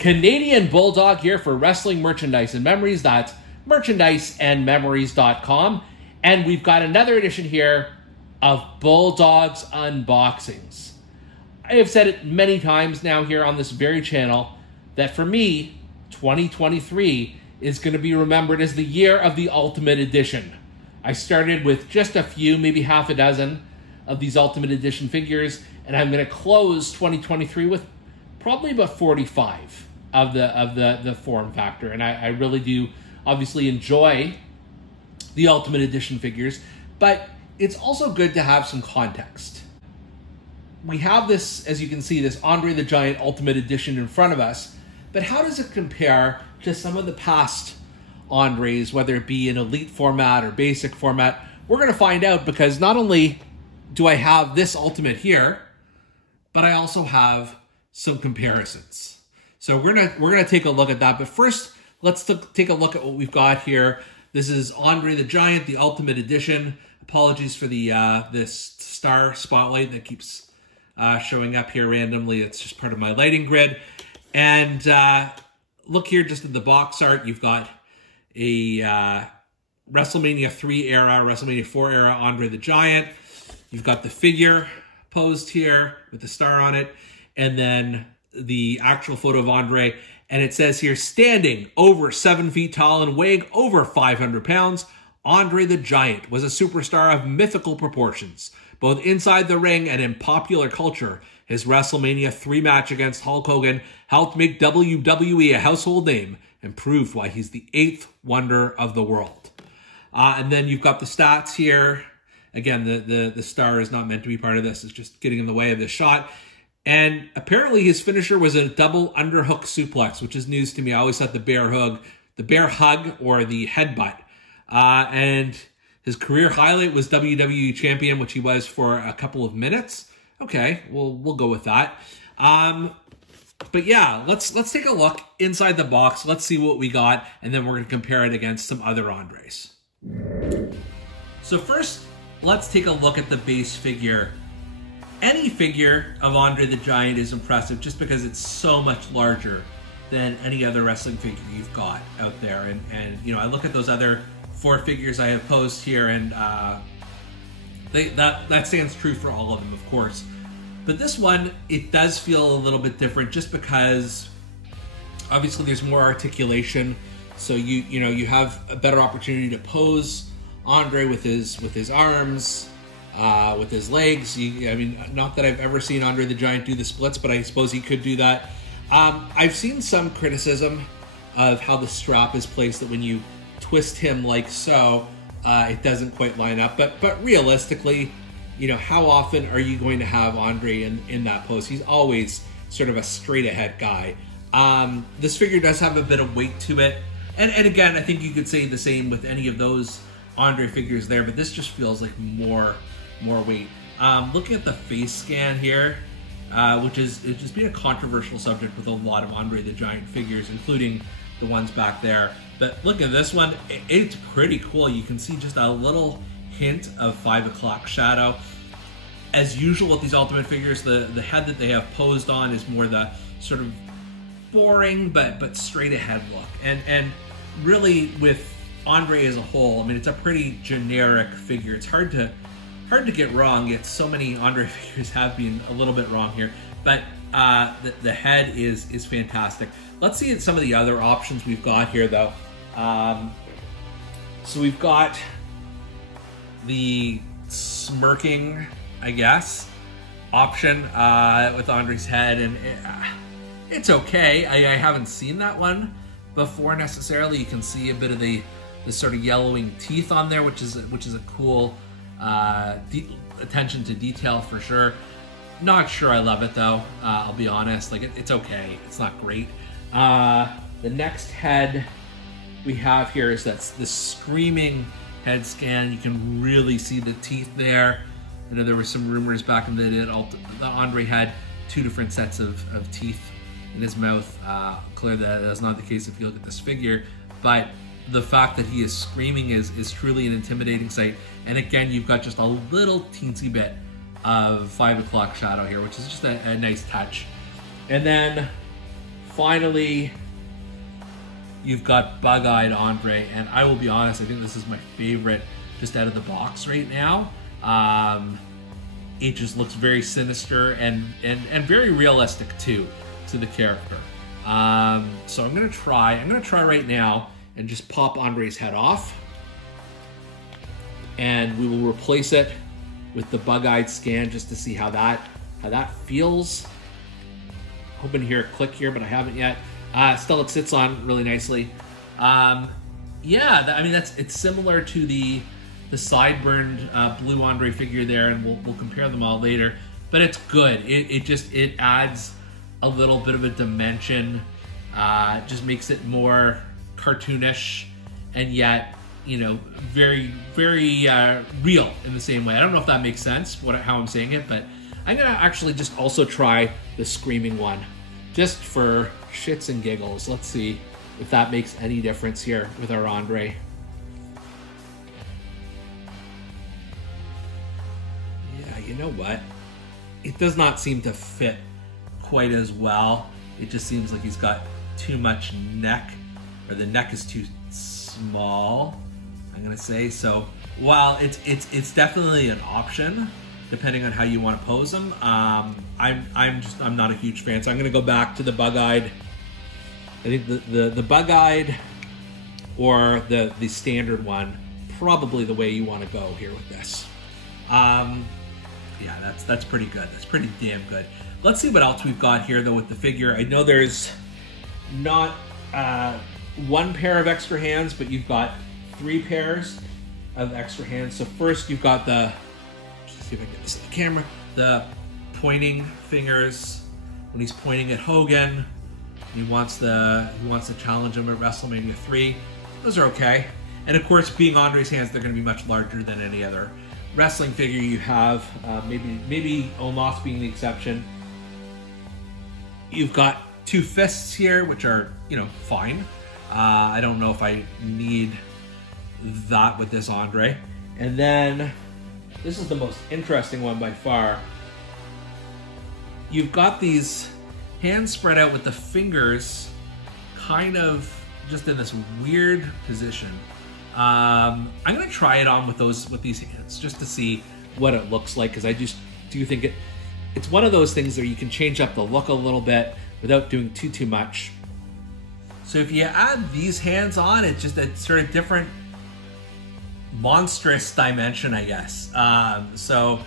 Canadian Bulldog here for Wrestling Merchandise and Memories. That's merchandiseandmemories.com. And we've got another edition here of Bulldog's Unboxings. I have said it many times now here on this very channel that for me, 2023 is going to be remembered as the year of the Ultimate Edition. I started with just a few, maybe half a dozen of these Ultimate Edition figures, and I'm going to close 2023 with probably about 45 of the form factor. And I really do obviously enjoy the Ultimate Edition figures, but it's also good to have some context. We have this, as you can see, this Andre the Giant Ultimate Edition in front of us, but how does it compare to some of the past Andres, whether it be in Elite format or Basic format? We're going to find out, because not only do I have this Ultimate here, but I also have some comparisons. So we're gonna take a look at that. But first, let's take a look at what we've got here. This is Andre the Giant, the Ultimate Edition. Apologies for the this star spotlight that keeps showing up here randomly. It's just part of my lighting grid. And look here, just at the box art, you've got a WrestleMania 3 era, WrestleMania 4 era Andre the Giant. You've got the figure posed here with the star on it, and then the actual photo of Andre, and it says here, standing over 7 feet tall and weighing over 500 pounds, Andre the Giant was a superstar of mythical proportions, both inside the ring and in popular culture. His WrestleMania 3 match against Hulk Hogan helped make WWE a household name and proved why he's the 8th wonder of the world. And then you've got the stats here. Again, the star is not meant to be part of this. It's just getting in the way of this shot. And apparently his finisher was a double underhook suplex, which is news to me. I always thought the bear hug or the headbutt. And his career highlight was WWE champion, which he was for a couple of minutes. Okay, we'll go with that. But yeah, let's take a look inside the box. Let's see what we got, and then we're going to compare it against some other Andres. So first, let's take a look at the base figure. Any figure of Andre the Giant is impressive just because it's so much larger than any other wrestling figure you've got out there. And you know, I look at those other 4 figures I have posed here, and that stands true for all of them, of course. But this one, it does feel a little bit different just because obviously there's more articulation. So you have a better opportunity to pose Andre with his arms, with his legs. I mean, not that I've ever seen Andre the Giant do the splits, but I suppose he could do that. I've seen some criticism of how the strap is placed, that when you twist him like so, it doesn't quite line up. But realistically, you know, how often are you going to have Andre in that pose? He's always sort of a straight ahead guy. This figure does have a bit of weight to it. And again, I think you could say the same with any of those Andre figures there, but this just feels like more weight. Looking at the face scan here, which is just been a controversial subject with a lot of Andre the Giant figures, including the ones back there. But look at this one, it's pretty cool. You can see just a little hint of 5 o'clock shadow. As usual with these Ultimate figures, the head that they have posed on is more the sort of boring but straight ahead look. And really with Andre as a whole, I mean, it's a pretty generic figure. It's hard to get wrong, yet so many Andre figures have been a little bit wrong here. But the head is fantastic. Let's see some of the other options we've got here, though. So we've got the smirking, I guess, option with Andre's head, and it's okay. I haven't seen that one before necessarily. You can see a bit of the sort of yellowing teeth on there, which is a cool attention to detail for sure. Not sure I love it though. I'll be honest. Like it's okay. It's not great. The next head we have here is this screaming head scan. You can really see the teeth there. I know there were some rumors back in the day that Andre had 2 different sets of teeth in his mouth. Clearly that's not the case if you look at this figure, but the fact that he is screaming is truly an intimidating sight. And again, you've got just a little teensy bit of 5 o'clock shadow here, which is just a nice touch. And then finally, you've got Bug-Eyed Andre, and I will be honest, I think this is my favorite just out of the box right now. It just looks very sinister and very realistic too to the character. So I'm gonna try right now and just pop Andre's head off, and we will replace it with the Bug-Eyed scan just to see how that feels. Hoping to hear a click here, but I haven't yet. Still, it sits on really nicely. Yeah, I mean it's similar to the sideburned blue Andre figure there, and we'll compare them all later. But it's good. It adds a little bit of a dimension. Just makes it more cartoonish, and yet very real in the same way. I don't know if that makes sense how I'm saying it, but I'm gonna actually just also try the screaming one, just for shits and giggles. Let's see if that makes any difference here with our Andre. Yeah, you know what? It does not seem to fit quite as well. It just seems like he's got too much neck, or the neck is too small, I'm gonna say. So while it's definitely an option depending on how you want to pose them, I'm not a huge fan. So I'm gonna go back to the Bug-Eyed. I think the Bug-Eyed or the standard one, probably the way you want to go here with this. Yeah, that's pretty good. That's pretty damn good. Let's see what else we've got here though with the figure. I know there's not one pair of extra hands, but you've got 3 pairs of extra hands. So first you've got just see if I can get this in the camera, the pointing fingers when he's pointing at Hogan. He wants to challenge him at WrestleMania 3. Those are okay. And of course, being Andre's hands, they're going to be much larger than any other wrestling figure you have. Maybe Omos being the exception. You've got 2 fists here, which are fine. I don't know if I need that with this Andre. And then this is the most interesting one by far. You've got these hands spread out with the fingers kind of just in this weird position. I'm gonna try it on with these hands just to see what it looks like, because I just do think it's one of those things where you can change up the look a little bit without doing too much. So if you add these hands on, it's just a sort of different monstrous dimension, I guess. So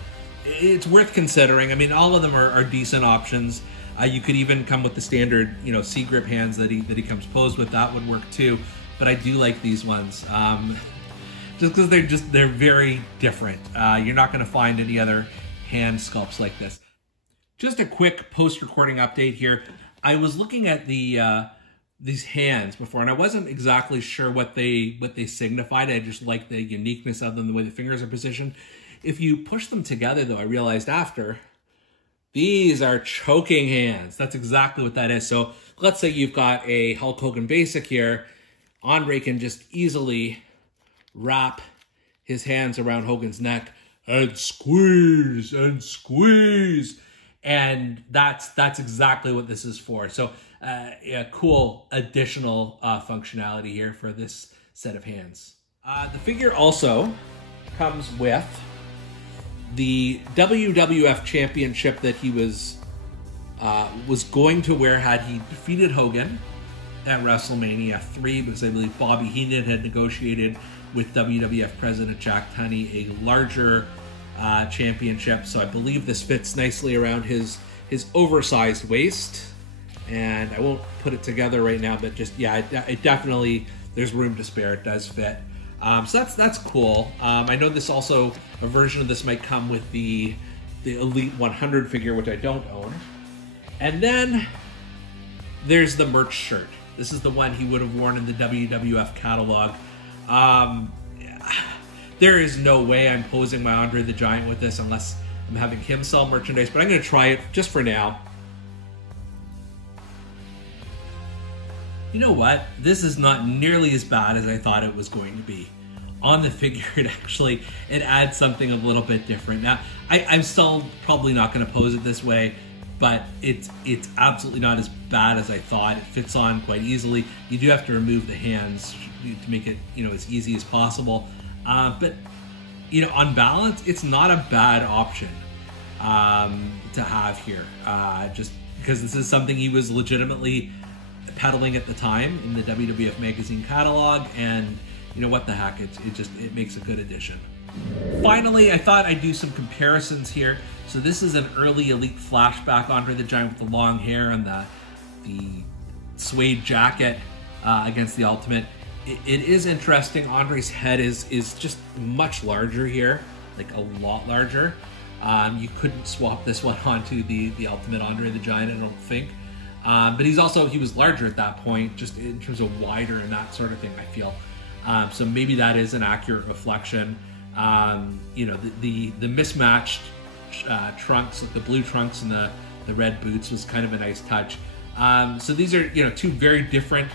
it's worth considering. I mean, all of them are decent options. You could even come with the standard, C grip hands that he comes posed with. That would work too. But I do like these ones, just because they're very different. You're not going to find any other hand sculpts like this. Just a quick post-recording update here. I was looking at these hands before, and I wasn't exactly sure what they signified. I just like the uniqueness of them, the way the fingers are positioned. If you push them together, though, I realized after, these are choking hands. That's exactly what that is. So let's say you've got a Hulk Hogan basic here. Andre can just easily wrap his hands around Hogan's neck and squeeze and squeeze. And that's exactly what this is for. So yeah, cool additional functionality here for this set of hands. The figure also comes with the WWF Championship that he was going to wear had he defeated Hogan at WrestleMania 3, because I believe Bobby Heenan had negotiated with WWF President Jack Tunney a larger championship. So I believe this fits nicely around his oversized waist. And I won't put it together right now, but just, yeah, it definitely, there's room to spare. It does fit. So that's cool. I know this also, a version of this might come with the Elite 100 figure, which I don't own. And then there's the merch shirt. This is the one he would have worn in the WWF catalog. There is no way I'm posing my Andre the Giant with this unless I'm having him sell merchandise, but I'm going to try it just for now. You know what? This is not nearly as bad as I thought it was going to be. On the figure, it adds something a little bit different. Now, I'm still probably not going to pose it this way. but it's absolutely not as bad as I thought. It fits on quite easily. You do have to remove the hands to make it, as easy as possible. But on balance, it's not a bad option to have here. Just because this is something he was legitimately peddling at the time in the WWF magazine catalog, and what the heck, it makes a good addition. Finally, I thought I'd do some comparisons here. So this is an early Elite flashback Andre the Giant with the long hair and the suede jacket against the Ultimate. It is interesting. Andre's head is just much larger here, like a lot larger. You couldn't swap this one onto the Ultimate Andre the Giant, I don't think. But he was larger at that point, just in terms of wider and that sort of thing, I feel. So maybe that is an accurate reflection. The mismatched trunks, like the blue trunks and the red boots, was kind of a nice touch. So these are, two very different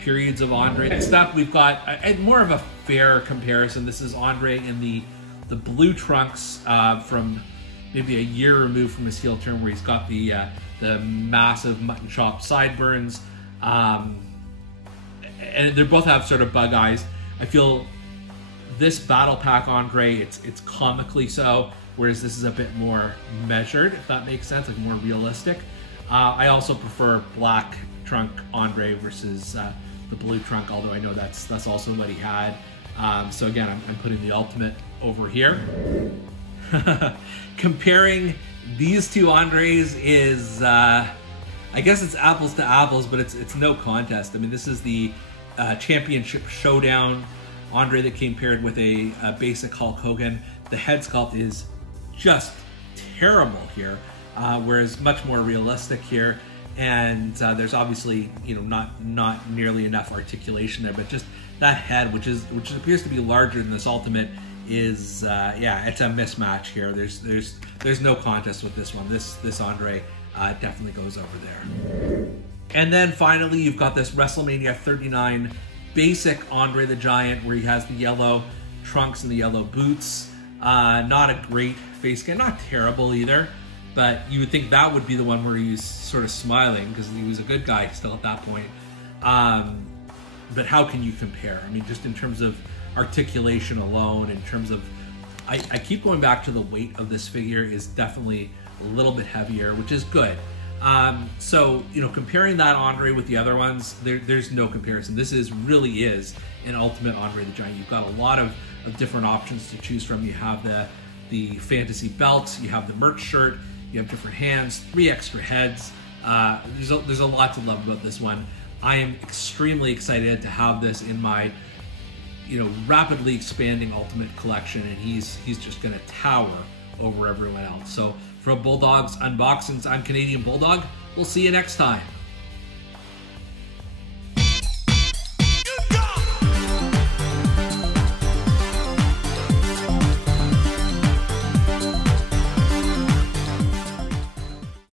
periods of Andre. Next up, we've got more of a fair comparison. This is Andre in the blue trunks from maybe a year removed from his heel turn, where he's got the massive mutton chop sideburns, and they both have sort of bug eyes. I feel this Battle Pack Andre, it's comically so, whereas this is a bit more measured, if that makes sense, like more realistic. I also prefer black trunk Andre versus the blue trunk, although I know that's also what he had. So again, I'm putting the Ultimate over here. Comparing these two Andres is, I guess it's apples to apples, but it's no contest. I mean, this is the Championship Showdown Andre that came paired with a basic Hulk Hogan. The head sculpt is just terrible here, whereas much more realistic here. And there's obviously, not nearly enough articulation there, but just that head, which appears to be larger than this Ultimate, is it's a mismatch here. There's no contest with this one. This Andre definitely goes over there. And then finally, you've got this WrestleMania 39 basic Andre the Giant, where he has the yellow trunks and the yellow boots. Not a great face scan, not terrible either, but you would think that would be the one where he's sort of smiling, because he was a good guy still at that point. But how can you compare? I mean, just in terms of articulation alone, in terms of, I keep going back to the weight of this figure is definitely a little bit heavier, which is good. So, comparing that Andre with the other ones, there's no comparison. This really is an Ultimate Andre the Giant. You've got a lot of different options to choose from. You have the fantasy belts, you have the merch shirt, you have different hands, 3 extra heads. There's a lot to love about this one. I am extremely excited to have this in my rapidly expanding Ultimate collection, and he's just going to tower over everyone else. So for Bulldog's Unboxings, I'm Canadian Bulldog. We'll see you next time.